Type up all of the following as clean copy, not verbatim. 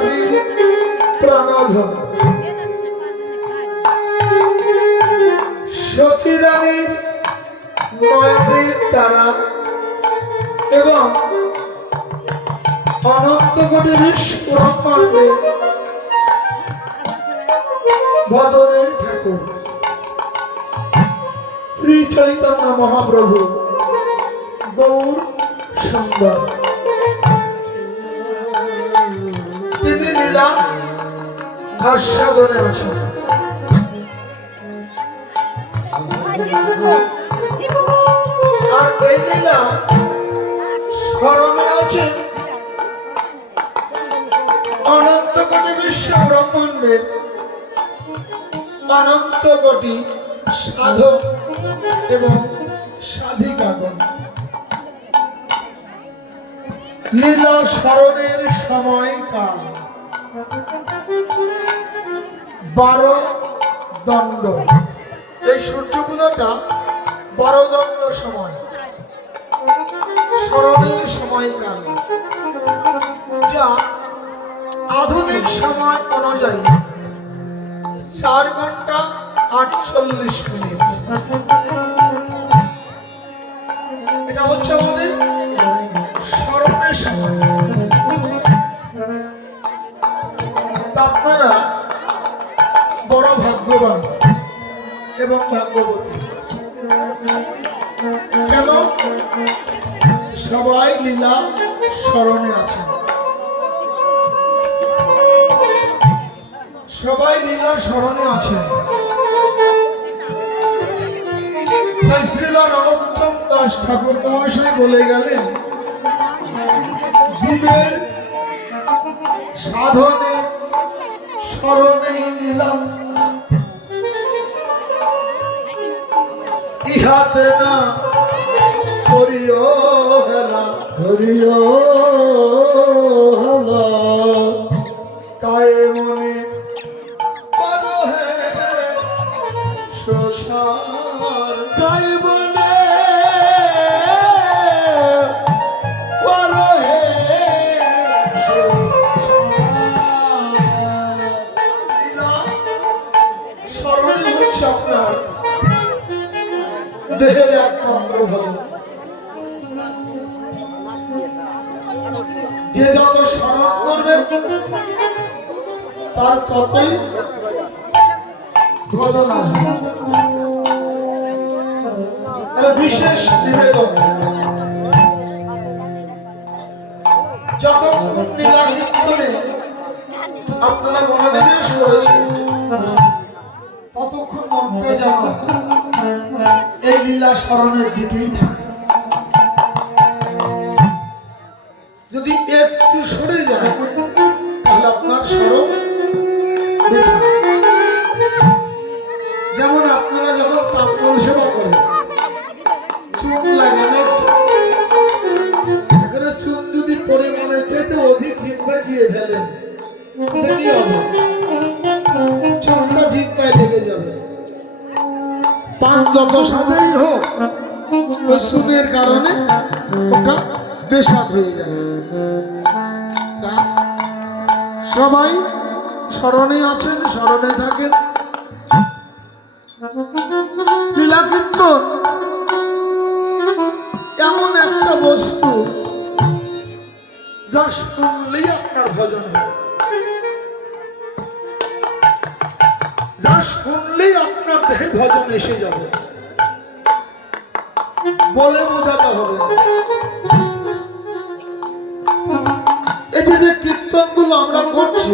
রাধারানীর প্রাণধন, সচী রানীর নয়নের তারা এবং অনন্ত কোটি বিশ্ব ব্রহ্মাণ্ডের ভজনের ঠাকুর শ্রী চৈতন্য মহাপ্রভু গৌর সুন্দর। তিনি লীলা আস্বাদনে আছেন। আর এই লীলা স্মরণে আছে অনন্ত কোটি বিশ্ব ব্রহ্মাণ্ডের অনন্ত কোটি সাধক এবং সাধিকাগণ। লীলা স্মরণের সময়কাল 12 দণ্ড। এই সূর্য পূজাটা 12 দণ্ড সময় স্মরণের সময়কাল, যা আধুনিক সময় অনুযায়ী 4 ঘন্টা 48 মিনিট। এটা হচ্ছে আমাদের স্মরণের সময়। আপনারা বড় ভাগ্যবান এবং ভাগ্যবতী। কেন? সবাই লীলা স্মরণে আছেন, সবাই লীলা স্মরণে আছেন। তাই শ্রীলা নরোত্তম দাস ঠাকুর মহাশয় বলে গেলেন, জীবের সাধনে স্মরণে লীলা, ইহাতে না করিও হেলা, করিও হেলা, কায়ে মনে করো হে সংসার, কায়ে মনে করো হে স্মরণে হচ্ছে আপনার দেহের একমাত্র ভজন। যে যত স্মরণ করবে তার ততই ভজন আসবে। বিশেষ নিবেদন, যতক্ষণ লীলা কীর্তনে আপনারা মনোনিবেশ করেছেন ততক্ষণ মন্ত্রে যেন এই লীলা স্মরণের দিকেই থাকে। যদি একটু সরে যায় তাহলে আপনার স্মরণ, যেমন আপনারা যখন তাৎপর সেবা করেন চুন লাগে না, এখানে চুন যদি পরিমাণের চাইতে অধিক জিহ্বায় দিয়ে ফেলেন কি হবে? চুনটা জিহ্বায় লেগে যাবে। পান যত সাজাই হোক ওই চুনের কারণে ওটা বেশাদ হয়ে যায়। সবাই স্মরণে আছেন, স্মরণে থাকেন। লীলা কীর্তন এমন একটা বস্তু যা শুনলেই আপনার ভজন হবে, যা শুনলেই আপনার দেহে ভজন এসে যাবে, বলে বোঝাতে হবে। এই যে কীর্তন গুলো আমরা করছি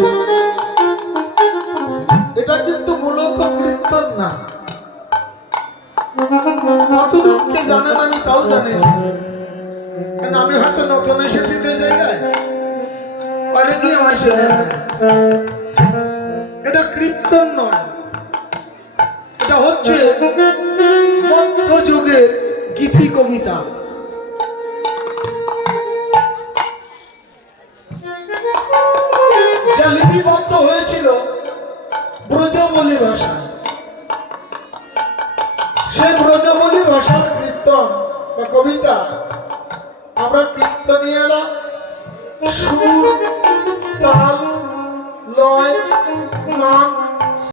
এটা কিন্তু মূলত কীর্তন না। কতদূরকে জানেন আমি তাও জানি, কারণ আমি হয়তো নতুন এসেছি যে জায়গায় পারে দিয়ে আসে। এটা কীর্তন নয়, এটা হচ্ছে মধ্যযুগের গীতি কবিতা। যা লিপিবদ্ধ হয়েছিল ব্রজবুলি ভাষায়। সেই ব্রজবুলি ভাষার কীর্তন বা কবিতা আমরা কীর্তনীয়রা সুর, তাল, লয়